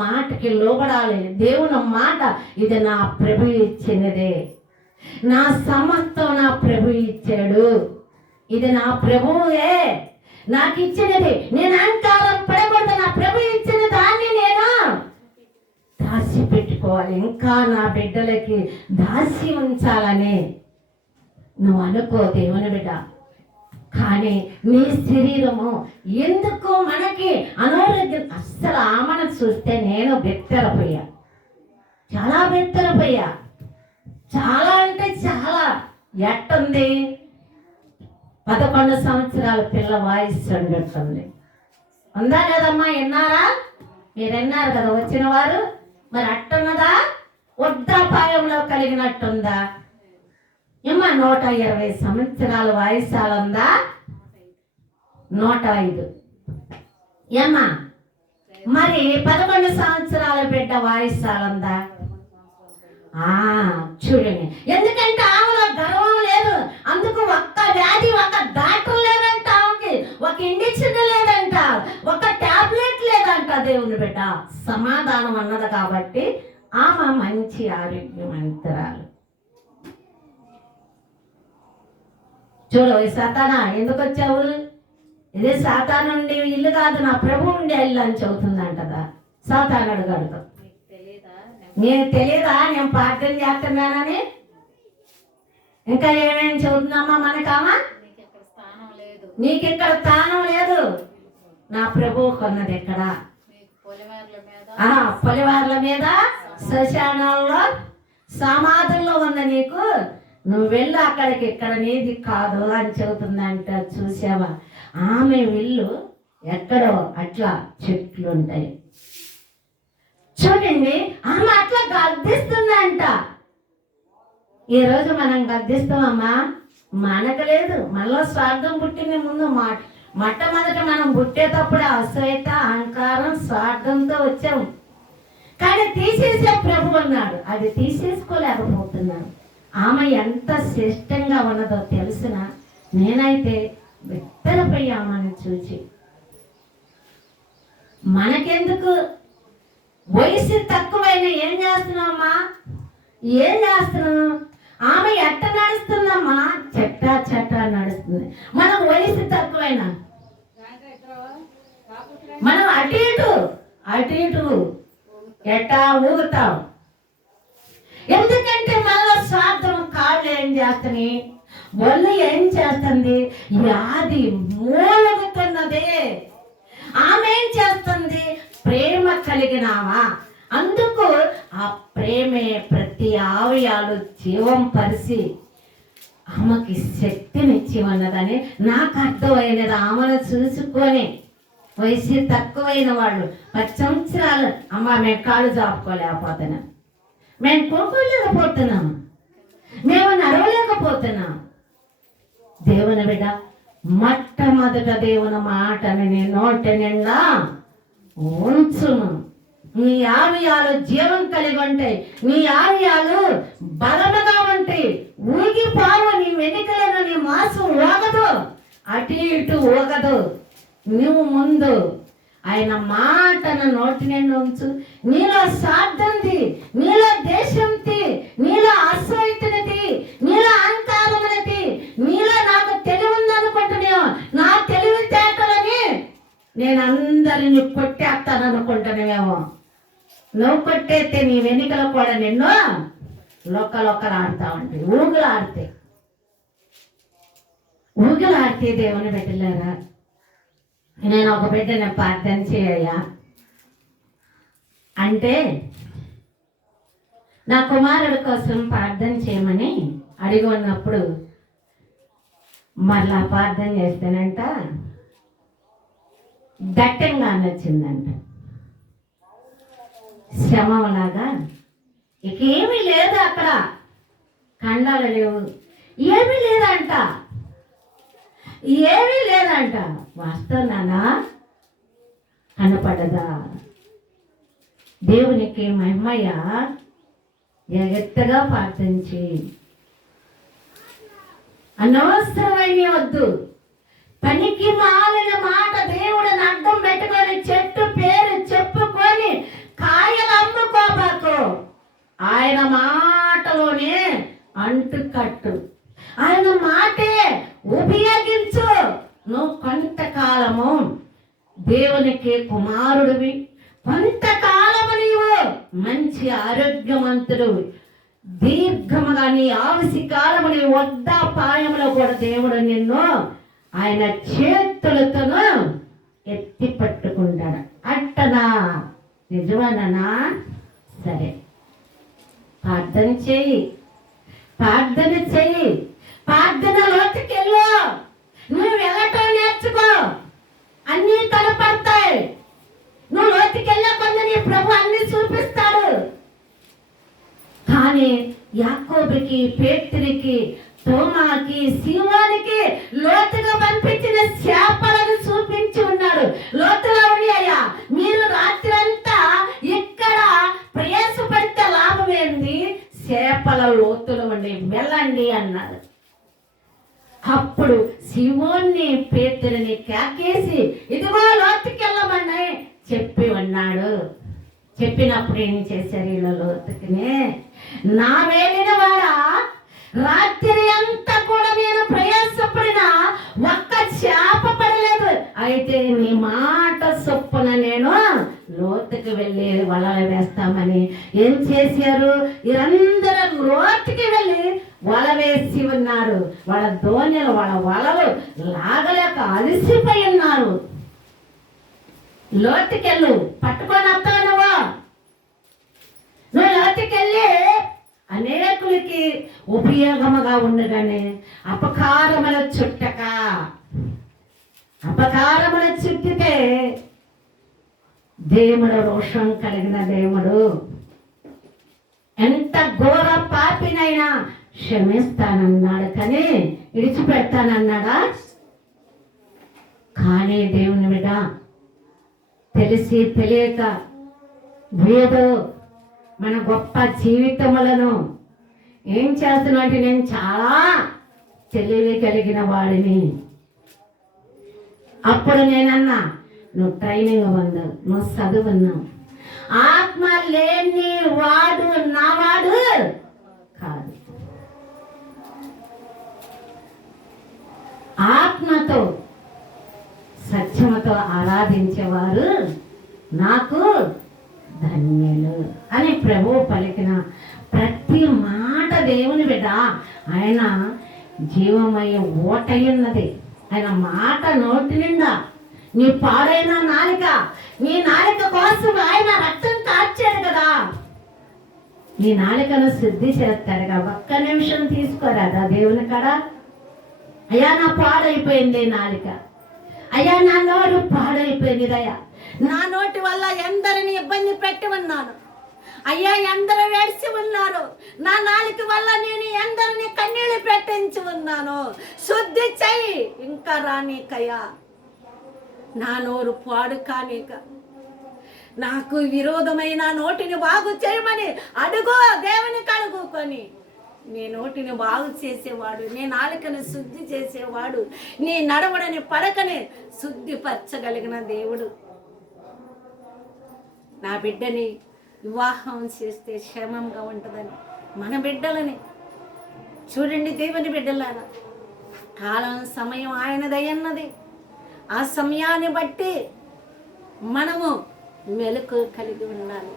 మాటకి లోబడాలి. దేవుని మాట ఇది నా ప్రభు ఇచ్చినదే, నా సమస్తం నా ప్రభు ఇచ్చాడు, ఇది నా ప్రభువే నాకు ఇచ్చినది. నేను అహంకారం పడకూడదు. నా ప్రభు ఇచ్చిన దాన్ని నేను దాచి పెట్టుకోవాలి. ఇంకా నా బిడ్డలకి దాచి ఉంచాలని నువ్వు అనుకో దేవుని బిడ్డ. కానీ నీ శరీరము ఎందుకు మనకి అనారోగ్యం? అస్సలు ఆమెను చూస్తే నేను బెత్తరపోయా, చాలా బెత్తరపోయా. చాలా అంటే చాలా. ఎట్టుంది? 11 సంవత్సరాల పిల్ల వాయిస్ ఉండట్టుంది. ఉందా లేదమ్మా? విన్నారా? మీరు విన్నారు కదా వచ్చిన వారు. మరి అట్టున్నదా? వృద్ధాపాయంలో కలిగినట్టుందా? ఏమ్మా 120 సంవత్సరాల వయసాలుందా? 105. ఏమ్మా మరి 11 సంవత్సరాల బిడ్డ వయసాలుందా? చూడండి, ఎందుకంటే ఆమెలో గర్వం లేదు. అందుకు ఒక్క వ్యాధి, ఒక డాక్టర్ లేదంట, ఆమెకి ఒక ఇంజక్షన్ లేదంట, ఒక టాబ్లెట్ లేదంట. దేవుని బిడ్డ సమాధానం అన్నది కాబట్టి ఆమె మంచి ఆరోగ్యవంతురాలు. చూడు, సాతానా ఎందుకు వచ్చావు? ఇదే సాతాను ఉండే ఇల్లు కాదు, నా ప్రభు ఉండే ఇల్లు అని చెబుతుందంటదా. సాతాను అడుగడుగు, నీకు తెలియదా నేను ప్రార్థన చేస్తున్నానని? ఇంకా ఏమేమి చెబుతుందమ్మా మనకామా? నీకు ఇక్కడ స్థానం లేదు. నా ప్రభు కొన్నది ఎక్కడ? పొలివార్ల మీద, శ్మశానాల్లో, సమాధుల్లో ఉన్న నీకు. నువ్వు వెళ్ళు అక్కడికి, ఇక్కడ నీది కాదు అని చెబుతుందంట. చూసావా? ఆమె ఇల్లు ఎక్కడో అట్లా చెట్లు ఉంటాయి. చూడండి, ఆమె అట్లా గద్దిస్తుందంట. ఈరోజు మనం గద్దిస్తామమ్మా? మనకు లేదు. మనలో స్వార్థం పుట్టింది ముందు. మొట్టమొదట మనం పుట్టేటప్పుడు అసూయత, అహంకారం, స్వార్థంతో వచ్చాము. కానీ తీసేసే ప్రభు అన్నాడు, అది తీసేసుకోలేకపోతున్నాను. ఆమె ఎంత శ్రేష్టంగా ఉన్నదో తెలిసిన. నేనైతే విత్తరపోయామని చూచి. మనకెందుకు? వయసు తక్కువైనా ఏం చేస్తున్నామమ్మా? ఏం చేస్తున్నాం? ఆమె ఎట్ట నడుస్తుందమ్మా? చెట్టా చెట్టా నడుస్తుంది. మనం వయసు తక్కువైనా మనం అటు ఇటు ఎట్టా ఊగుతాం. ఎందుకంటే మనలో స్వార్థం. కాళ్ళు ఏం చేస్తాయి, ఒళ్ళు ఏం చేస్తుంది? వ్యాధి మూలగుతున్నదే. ఆమె ఏం చేస్తుంది? ప్రేమ కలిగినావా? అందుకు ఆ ప్రేమే ప్రతి అవయవాలు జీవం పరిచి ఆమెకి శక్తినిచ్చి ఉన్నదని నాకు అర్థమైనది. ఆమెను చూసుకొని వయసు తక్కువైన వాళ్ళు 10 సంవత్సరాలు, అమ్మ మేము కాళ్ళు చాపుకోలేకపోతున్నాం, మేము కోకోలేకపోతున్నాం, మేము నడవలేకపోతున్నాం. దేవుని బిడ్డ, మొట్టమొదట దేవుని మాటని నీ నోటి నిండా ఉంచును. నీ ఆవియాలు జీవం కలిగి ఉంటాయి. నీ ఆవియాలు బలముగా ఉంటాయి. ఊగిపోవు. నీ వెనుకలను నీ మాసం ఊగదు, అటు ఇటు ఊగదు. నువ్వు ముందు ఆయన మాటను నోటి నిండా ఉంచు. నీలో స్వార్థంది, నీలో దేశంతి, నీలో అసూయతనది, నీలో అహంకారమునది, నీలో నాకు తెలివి ఉందనుకుంటున్నావు. నా తెలివితేటలని నేను అందరిని కొట్టేస్తాను అనుకుంటున్నావేమో. నువ్వు కొట్టేస్తే నీ వెనుకలు కూడా నిన్ను లొక్కలు ఆడుతూ ఉంటాయి. ఊగులు ఆడితే దేవుని బిడ్డలారా, నేను ఒక బిడ్డని ప్రార్థన చేయయ్యా అంటే, నా కుమారుడి కోసం ప్రార్థన చేయమని అడిగి ఉన్నప్పుడు మరలా ప్రార్థన చేస్తానంట దట్టంగా నచ్చిందంట. శమలాగా ఇకేమీ లేదు అక్కడ, కండాలు లేవు, ఏమీ లేదంట. వాస్తవం నాన్న కనపడదా? దేవునికి మహిమయ్య ఎత్తగా ప్రార్థించి అనవసరమైన వద్దు. పనికి మాలిన మాట దేవుడిని అడ్డం పెట్టుకొని చెట్టు పేరు చెప్పుకొని గొంతు కట్టు, ఆయన మాటే ఉపయోగించు. నువ్వు కొంతకాలము దేవునికి కుమారుడివి, కొంతకాలము నీవు మంచి ఆరోగ్యవంతుడు, దీర్ఘముగా నీ ఆవిసి కాలము నీ వృద్ధాపాయములో కూడా దేవుడు నిన్ను ఆయన చేతులతో ఎత్తి పట్టుకుంటాడు. అట్టనా? నిజమేనా? సరే, ప్రార్థన చెయ్యి, ప్రార్థన చెయ్యి, ప్రార్థనలోకి వెళ్ళు. నువ్వు వెళ్ళటం నేర్చుకో, అన్నీ కనపడతాయి. నువ్వు లోతుకి వెళ్ళే కొంత నీ ప్రభు అన్ని చూపిస్తాడు. కానీ యాకోబుకి, పేతురికి, తోమాకి, సీమోనికి లోతుగా పంపించిన చేపలను చూపించి ఉన్నాడు. లోతులో ఉండి, అయ్యా మీరు రాత్రి అంతా ఇక్కడ ప్రయాసపడితే లాభం ఏంది, చేపల లోతులో ఉండి వెళ్ళండి అన్నాడు. అప్పుడు సీమోన్ని, పేతురుని కేకేసి ఇదిగో లోతుకి వెళ్ళమని చెప్పి ఉన్నాడు. చెప్పినప్పుడు ఏం చేశారు వీళ్ళ లోతుకినే, నా వేలిన వాడా, రాత్రి అంతా కూడా నేను ప్రయాసపడినా ఒక్క చేప పడలేదు. అయితే నీ మాట చొప్పున నేను లోతుకి వెళ్ళి వల వేస్తామని ఏం చేశారు? వీరందరూ లోతుకి వెళ్ళి వల వేసి ఉన్నారు. వాళ్ళ దోణిలు, వాళ్ళ వలలు లాగలేక అలసిపోయి ఉన్నారు. లోతుకెళ్ళు, పట్టుకొని వస్తావు నువ్వు లోతుకెళ్ళి అనేకులకి ఉపయోగముగా ఉండగానే అపకారముల చుట్టక, అపకారముల చుట్టితే దేవుడు రోషం కలిగిన దేవుడు, ఎంత ఘోర పాపినైనా క్షమిస్తానన్నాడు, కానీ విడిచిపెడతానన్నాడా? కానీ దేవుని మీద తెలిసి తెలియక ఏదో మన గొప్ప జీవితములను ఏం చేస్తున్నట్టు, నేను చాలా తెలివి కలిగిన వాడిని. అప్పుడు నేనన్నా, నువ్వు ట్రైనింగ్ ఉన్నావు, నువ్వు చదువున్నావు, ఆత్మ లేని వాడు నావాడు కాదు. ఆత్మతో సత్యముతో ఆరాధించేవారు నాకు ధన్యులు అని ప్రభువు పలికిన ప్రతి మాట దేవుని బిడ్డ ఆయన జీవమయ్యే ఓటయ్యున్నది. ఆయన మాట నోటి నిండా. నీ పాడైన నాలిక, నీ నాలిక కోసం ఆయన రక్తం కార్చాడు కదా, నీ నాలికను శుద్ధి చేస్తాడు కదా. ఒక్క నిమిషం తీసుకోరాదా దేవుని కాడ? అయ్యా నా పాడైపోయింది నాలిక, అయ్యా నా నోరు పాడైపోయింది, అయ్యా నా నోటి వల్ల ఎందరిని ఇబ్బంది పెట్టి ఉన్నాను, అయ్యా ఎందరూ వేడిచి ఉన్నారు, నా నాలుక వల్ల నేను ఎందరిని కన్నీళ్ళు పెట్టించి ఉన్నాను, శుద్ధి చెయ్యి, ఇంకా రానీకయ్యా, నా నోరు పాడు కానీక, నాకు విరోధమైన నోటిని బాగు చేయమని అడుగు, దేవునికి అడుగుకొని. నీ నోటిని బాగు చేసేవాడు, నీ నాలుకని శుద్ధి చేసేవాడు, నీ నడవడని పడకని శుద్ధిపరచగలిగిన దేవుడు. నా బిడ్డని వివాహం చేస్తే క్షేమంగా ఉంటుందని, మన బిడ్డలని చూడండి దేవుని బిడ్డలారా, కాలం సమయం ఆయనదయ్యన్నది. ఆ సమయాన్ని బట్టి మనము మెలకు కలిగి ఉండాలి.